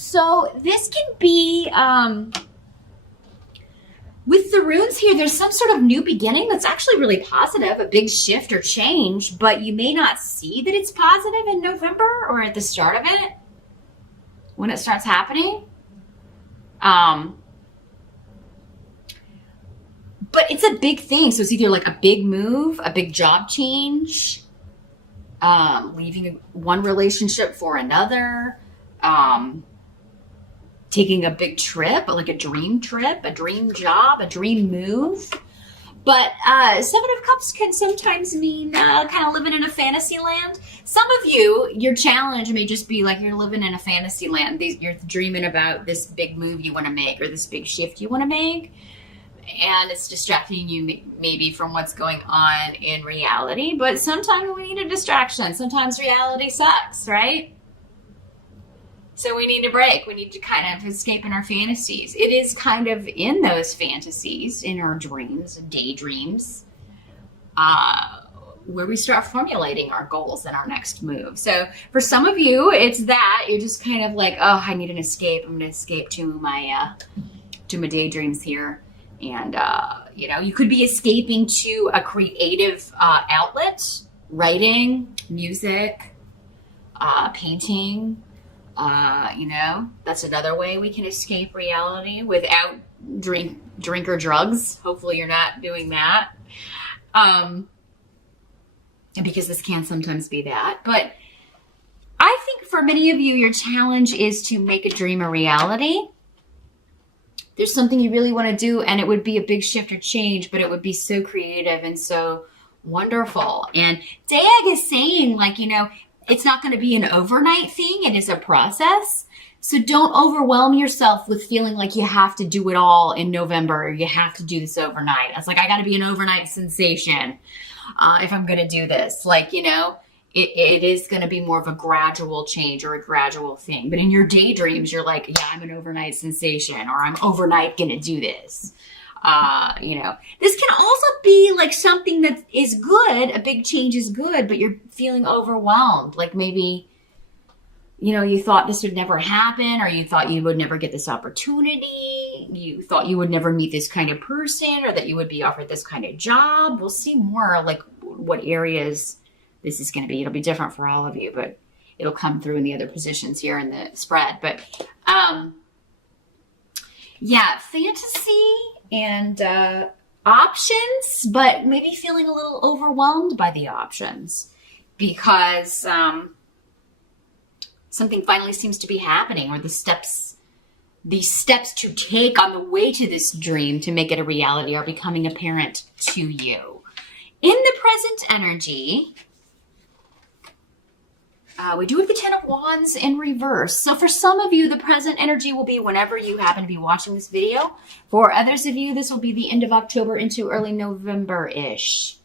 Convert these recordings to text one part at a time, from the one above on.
So this can be, with the runes here, there's some sort of new beginning that's actually really positive, a big shift or change, but you may not see that it's positive in November or at the start of it when it starts happening. But it's a big thing. So it's either like a big move, a big job change, leaving one relationship for another, taking a big trip, like a dream trip, a dream job, a dream move. But Seven of Cups can sometimes mean kind of living in a fantasy land. Some of you, your challenge may just be like you're living in a fantasy land. You're dreaming about this big move you want to make or this big shift you want to make. And it's distracting you maybe from what's going on in reality. But sometimes we need a distraction. Sometimes reality sucks, right? So we need a break. We need to kind of escape in our fantasies. It is kind of in those fantasies, in our dreams, daydreams, where we start formulating our goals and our next move. So for some of you, it's that you're just kind of like, oh, I need an escape. I'm going to escape to my daydreams here. And, you could be escaping to a creative outlet, writing, music, painting. That's another way we can escape reality without drink or drugs. Hopefully you're not doing that. And because this can sometimes be that. But I think for many of you, your challenge is to make a dream a reality. There's something you really want to do, and it would be a big shift or change, but it would be so creative and so wonderful. And Dayag is saying, it's not going to be an overnight thing. It is a process. So don't overwhelm yourself with feeling like you have to do it all in November, or you have to do this overnight. It's like, I got to be an overnight sensation if I'm going to do this. It is going to be more of a gradual change or a gradual thing. But in your daydreams, you're like, yeah, I'm an overnight sensation, or I'm overnight going to do this. This can also be like something that is good. A big change is good, but you're feeling overwhelmed. Like maybe, you thought this would never happen, or you thought you would never get this opportunity. You thought you would never meet this kind of person, or that you would be offered this kind of job. We'll see more like what areas this is going to be. It'll be different for all of you, but it'll come through in the other positions here in the spread. But, fantasy and options, but maybe feeling a little overwhelmed by the options because something finally seems to be happening, or the steps to take on the way to this dream to make it a reality are becoming apparent to you. In the present energy, we do have the Ten of Wands in reverse. So for some of you, the present energy will be whenever you happen to be watching this video. For others of you, this will be the end of October into early November-ish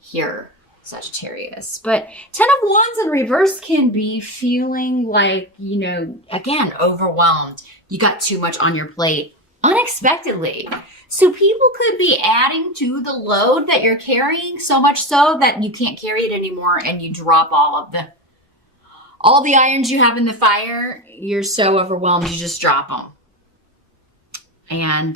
here, Sagittarius. But Ten of Wands in reverse can be feeling like, again, overwhelmed. You got too much on your plate unexpectedly. So people could be adding to the load that you're carrying, so much so that you can't carry it anymore and you drop all the irons you have in the fire. You're so overwhelmed, you just drop them. And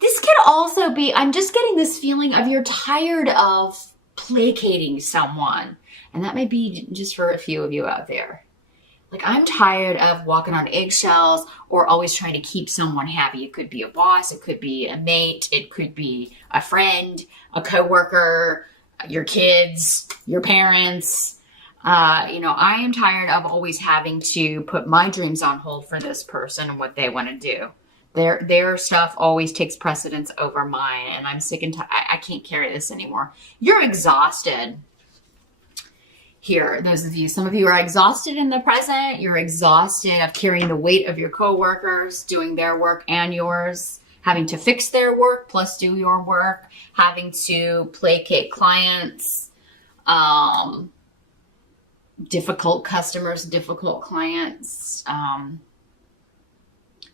this could also be, I'm just getting this feeling of you're tired of placating someone. And that may be just for a few of you out there. Like, I'm tired of walking on eggshells or always trying to keep someone happy. It could be a boss, it could be a mate, it could be a friend, a coworker, your kids, your parents. I am tired of always having to put my dreams on hold for this person and what they want to do. Their stuff always takes precedence over mine, and I'm sick and tired. I can't carry this anymore. You're exhausted here, those of you. Some of you are exhausted in the present. You're exhausted of carrying the weight of your coworkers, doing their work and yours, having to fix their work plus do your work, having to placate clients, difficult customers, difficult clients.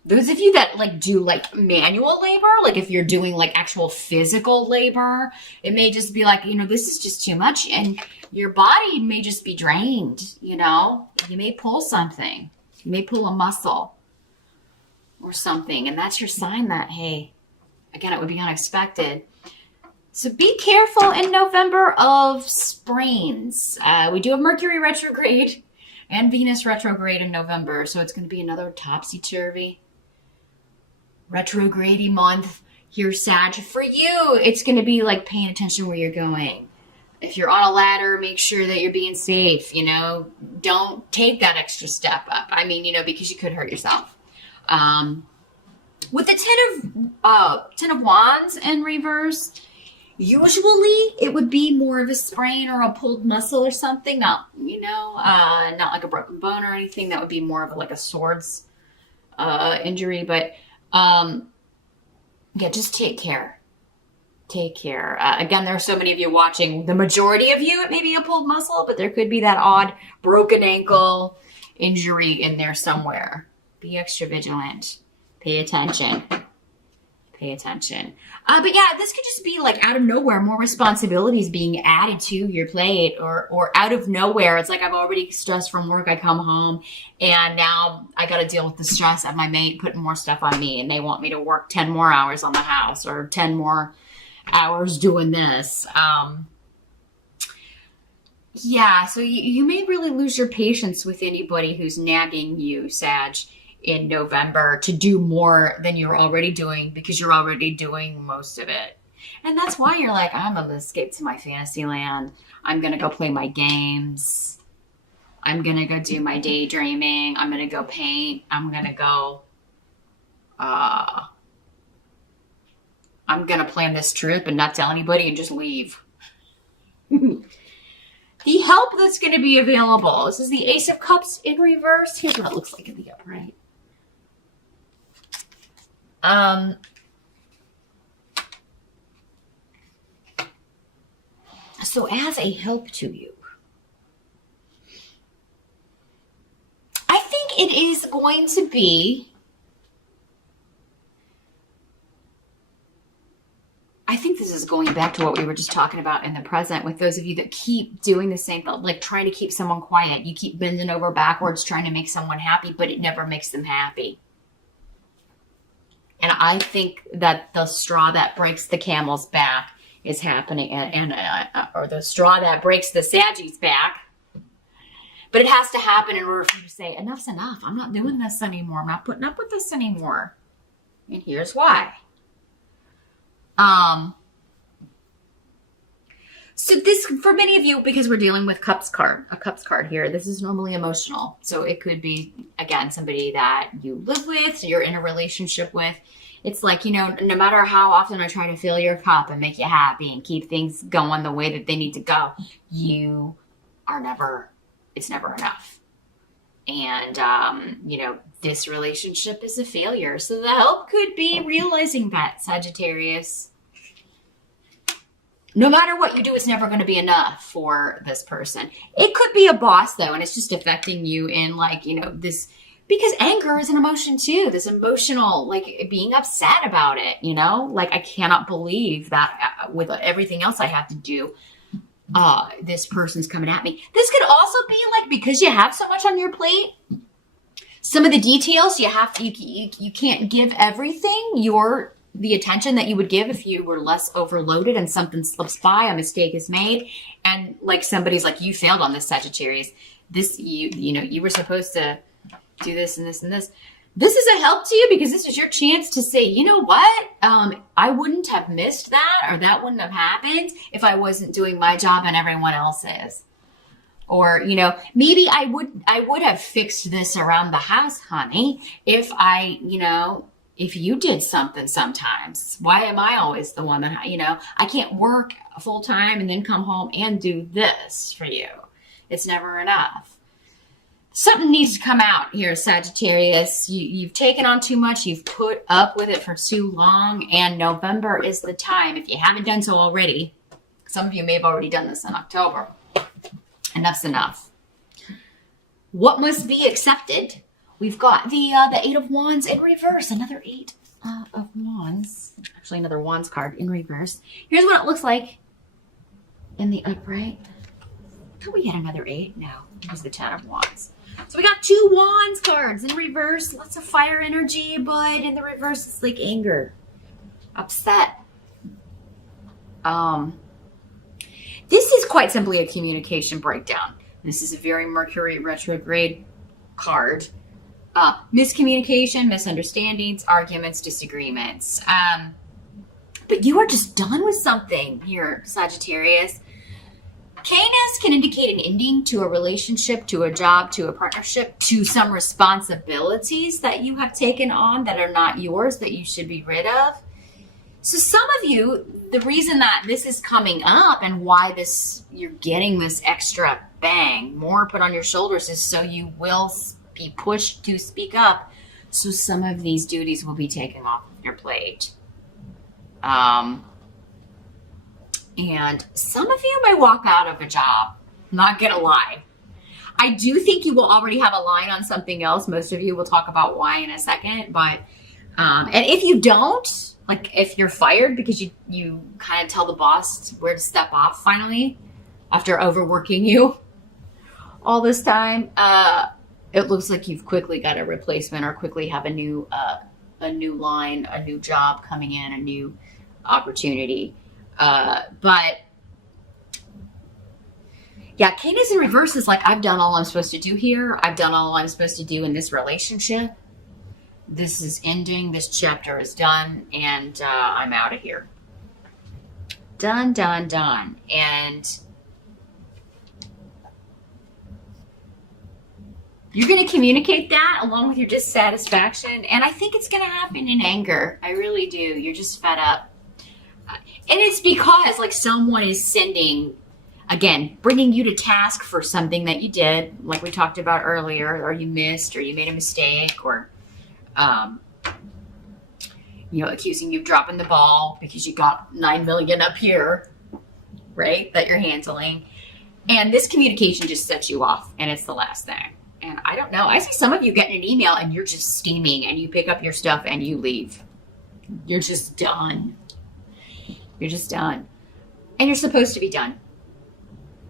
Those of you that like do like manual labor, like if you're doing like actual physical labor, it may just be like, this is just too much and your body may just be drained, you may pull something, you may pull a muscle or something. And that's your sign that, hey, again, it would be unexpected. So be careful in November of sprains. We do have Mercury retrograde and Venus retrograde in November. So it's going to be another topsy-turvy retrograde month here, Sag. For you, it's going to be like paying attention where you're going. If you're on a ladder, make sure that you're being safe. Don't take that extra step up. I mean, because you could hurt yourself. With the Ten of Wands in reverse, usually it would be more of a sprain or a pulled muscle or something. Not like a broken bone or anything. That would be more of like a swords injury. But yeah, just take care. Take care. Again, there are so many of you watching. The majority of you, it may be a pulled muscle, but there could be that odd broken ankle injury in there somewhere. Be extra vigilant. Pay attention. Pay attention. But yeah, this could just be like out of nowhere, more responsibilities being added to your plate or out of nowhere. It's like I've already stressed from work. I come home and now I got to deal with the stress of my mate putting more stuff on me and they want me to work 10 more hours on the house or 10 more hours doing this. Yeah, so you may really lose your patience with anybody who's nagging you, Sag, in November to do more than you're already doing because you're already doing most of it. And that's why you're like, I'm going to escape to my fantasy land. I'm going to go play my games. I'm going to go do my daydreaming. I'm going to go paint. I'm going to go, I'm going to plan this trip and not tell anybody and just leave. The help that's going to be available. This is the Ace of Cups in reverse. Here's what it looks like in the upright. So as a help to you, I think it is going to be, I think this is going back to what we were just talking about in the present with those of you that keep doing the same thing, like trying to keep someone quiet. You keep bending over backwards trying to make someone happy, but it never makes them happy. And I think that the straw that breaks the camel's back is happening, or the straw that breaks the Sagittarius back. But it has to happen in order for you to say, enough's enough. I'm not doing this anymore. I'm not putting up with this anymore. And here's why. So this, for many of you, because we're dealing with a cups card here, this is normally emotional. So it could be, again, somebody that you live with, you're in a relationship with. It's like, no matter how often I try to fill your cup and make you happy and keep things going the way that they need to go, it's never enough. And, this relationship is a failure. So the help could be realizing that, Sagittarius. No matter what you do, it's never going to be enough for this person. It could be a boss, though, and it's just affecting you in, this, because anger is an emotion, too. This emotional, being upset about it, I cannot believe that with everything else I have to do, this person's coming at me. This could also be, because you have so much on your plate, some of the details you can't give everything the attention that you would give if you were less overloaded and something slips by, a mistake is made, and somebody's like, you failed on this, Sagittarius. This, you were supposed to do this and this and this. This is a help to you because this is your chance to say, you know what? I wouldn't have missed that, or that wouldn't have happened if I wasn't doing my job and everyone else's. Or, maybe I would have fixed this around the house, honey, if if you did something sometimes. Why am I always the one that, I can't work full time and then come home and do this for you. It's never enough. Something needs to come out here, Sagittarius. You've taken on too much. You've put up with it for too long. And November is the time, if you haven't done so already. Some of you may have already done this in October. Enough's enough. What must be accepted We've got the Eight of Wands in reverse, another Eight of Wands. Actually, another Wands card in reverse. Here's what it looks like in the upright. Could we get another 8? No, it was the 10 of Wands. So we got 2 Wands cards in reverse. Lots of fire energy, but in the reverse, it's like anger, upset. This is quite simply a communication breakdown. This is a very Mercury retrograde card. Miscommunication, misunderstandings, arguments, disagreements. But you are just done with something here, Sagittarius. Canis can indicate an ending to a relationship, to a job, to a partnership, to some responsibilities that you have taken on that are not yours, that you should be rid of. So some of you, the reason that this is coming up and why you're getting this extra bang, more put on your shoulders, is so you will be pushed to speak up. So some of these duties will be taken off of your plate. And some of you may walk out of a job, not gonna lie. I do think you will already have a line on something else. Most of you will talk about why in a second, but, and if you don't, like if you're fired because you kind of tell the boss where to step off finally after overworking you all this time, it looks like you've quickly got a replacement or quickly have a new line, a new job coming in, a new opportunity. But yeah, Canis in reverse is like, I've done all I'm supposed to do here. I've done all I'm supposed to do in this relationship. This is ending. This chapter is done, and I'm out of here. Done, done, done. And you're going to communicate that along with your dissatisfaction. And I think it's going to happen in anger. I really do. You're just fed up. And it's because like someone is sending, again, bringing you to task for something that you did, like we talked about earlier, or you missed, or you made a mistake, or, accusing you of dropping the ball because you got 9 million up here, right, that you're handling. And this communication just sets you off, and it's the last thing. And I don't know. I see some of you getting an email and you're just steaming and you pick up your stuff and you leave. You're just done. You're just done. And you're supposed to be done.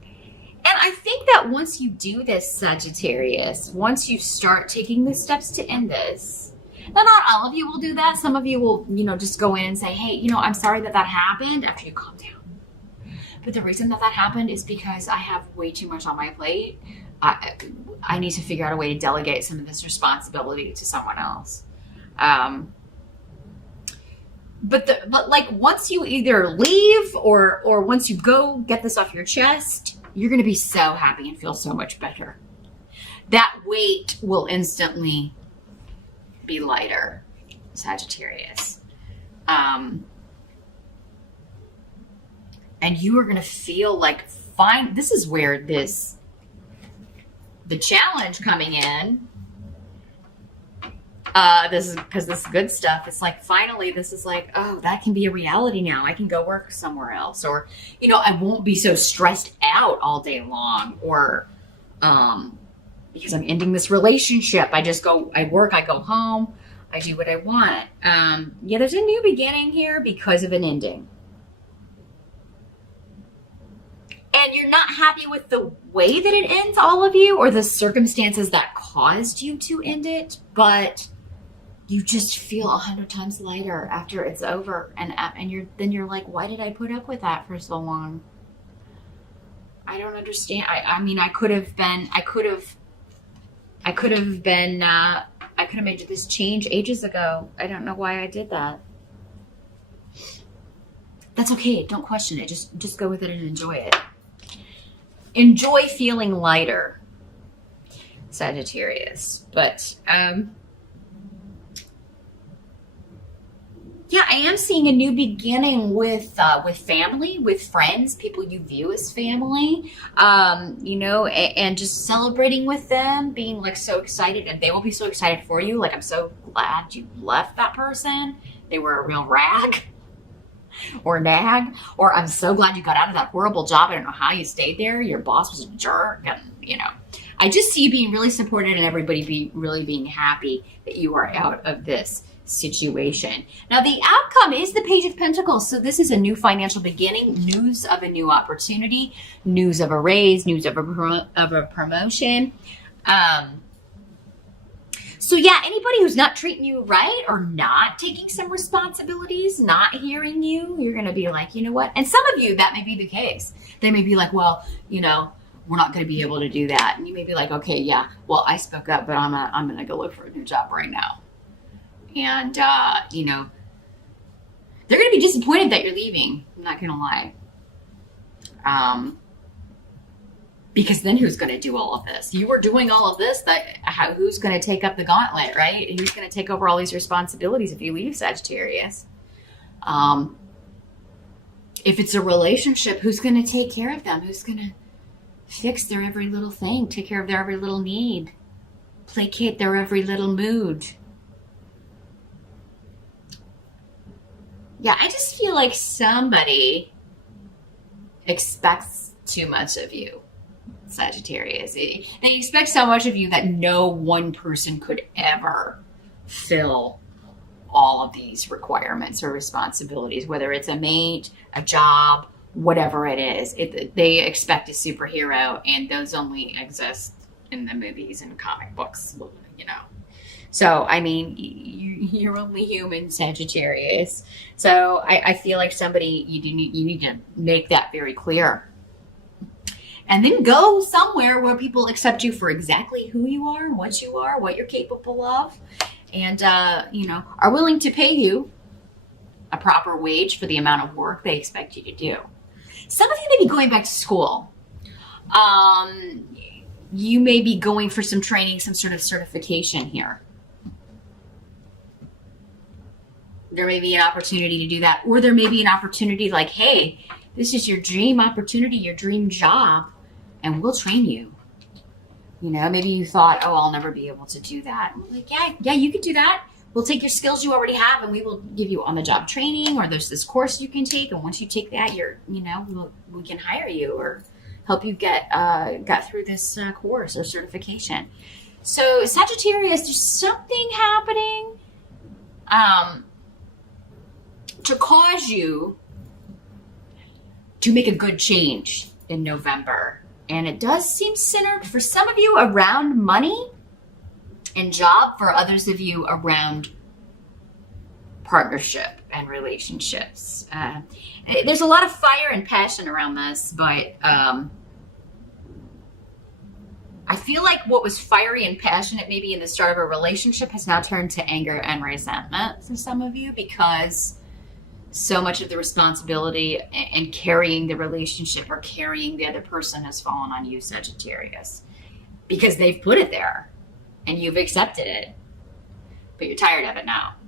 And I think that once you do this, Sagittarius, once you start taking the steps to end this, now not all of you will do that. Some of you will, just go in and say, hey, I'm sorry that happened after you calm down. But the reason that happened is because I have way too much on my plate. I need to figure out a way to delegate some of this responsibility to someone else. But like once you either leave or once you go get this off your chest, you're going to be so happy and feel so much better. That weight will instantly be lighter, Sagittarius. And you are going to feel like fine. This is where the challenge coming in, this is because this is good stuff. It's like, finally, this is like, oh, that can be a reality now. I can go work somewhere else. Or, I won't be so stressed out all day long. Or, because I'm ending this relationship, I work, I go home, I do what I want. There's a new beginning here because of an ending. And you're not happy with the way that it ends, all of you, or the circumstances that caused you to end it, but you just feel 100 times lighter after it's over. And you're like, why did I put up with that for so long? I don't understand. I could have made this change ages ago. I don't know why I did that. That's okay. Don't question it. Just go with it and enjoy it. Enjoy feeling lighter, Sagittarius. But, I am seeing a new beginning with family, with friends, people you view as family, and just celebrating with them, being like so excited, and they will be so excited for you. Like, I'm so glad you left that person. They were a real rag. Or nag, or I'm so glad you got out of that horrible job. I don't know how you stayed there. Your boss was a jerk, and I just see you being really supported and everybody really being happy that you are out of this situation. Now, the outcome is the Page of Pentacles. So this is a new financial beginning, news of a new opportunity, news of a raise, news of a promotion. So yeah, anybody who's not treating you right or not taking some responsibilities, not hearing you, you're going to be like, you know what? And some of you, that may be the case. They may be like, well, you know, we're not going to be able to do that. And you may be like, okay, yeah, well, I spoke up, but I'm going to go look for a new job right now. And, you know, they're going to be disappointed that you're leaving. I'm not going to lie. Because then who's going to do all of this? You were doing all of this. Who's going to take up the gauntlet, right? Who's going to take over all these responsibilities if you leave, Sagittarius? If it's a relationship, who's going to take care of them? Who's going to fix their every little thing, take care of their every little need, placate their every little mood? Yeah, I just feel like somebody expects too much of you, Sagittarius. They expect so much of you that no one person could ever fill all of these requirements or responsibilities, whether it's a mate, a job, whatever it is. They expect a superhero, and those only exist in the movies and comic books, you know. So, I mean, you're only human, Sagittarius. So I feel like you need to make that very clear. And then go somewhere where people accept you for exactly who you are, what you're capable of, and, you know, are willing to pay you a proper wage for the amount of work they expect you to do. Some of you may be going back to school. You may be going for some training, some sort of certification here. There may be an opportunity to do that. Or there may be an opportunity like, hey, this is your dream opportunity, your dream job, and we'll train you. You know, maybe you thought, oh, I'll never be able to do that. Like, yeah, you could do that. We'll take your skills you already have, and we will give you on-the-job training, or there's this course you can take, and once you take that, we can hire you or help you get through this course or certification. So, Sagittarius, there's something happening to cause you to make a good change in November. And it does seem centered for some of you around money and job, for others of you around partnership and relationships. There's a lot of fire and passion around this, but I feel like what was fiery and passionate maybe in the start of a relationship has now turned to anger and resentment for some of you, because so much of the responsibility and carrying the relationship or carrying the other person has fallen on you, Sagittarius, because they've put it there and you've accepted it, but you're tired of it now.